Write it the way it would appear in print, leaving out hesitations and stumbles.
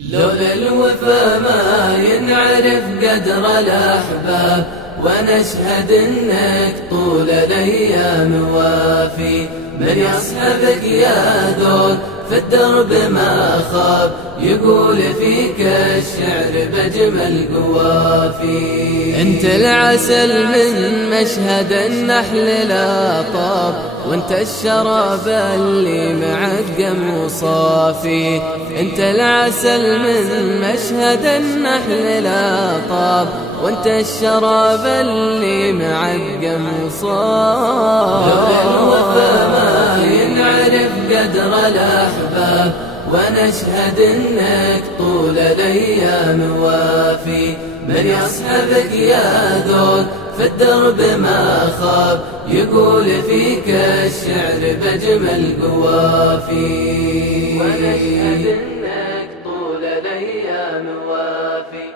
لولا الوفا ما ينعرف قدر الأحباب، ونشهد انك طول الايام وافي. من يصحبك يا ذول في الدرب ما خاب، يقول فيك الشعر بجمل قوافي. انت العسل من مشهد النحل لا طاب، وانت الشراب اللي معقم وصافي. انت العسل من مشهد النحل لا طاب، وانت الشراب اللي معقم وصافي. لولا الوفا ما ينعرف قدر الأحباب، ونشهد انك طول الايام وافي. من يصحبك يا ذول في الدرب ما خاب، يقول فيك الشعر بجمل قوافي. ونشهد انك طول الايام وافي.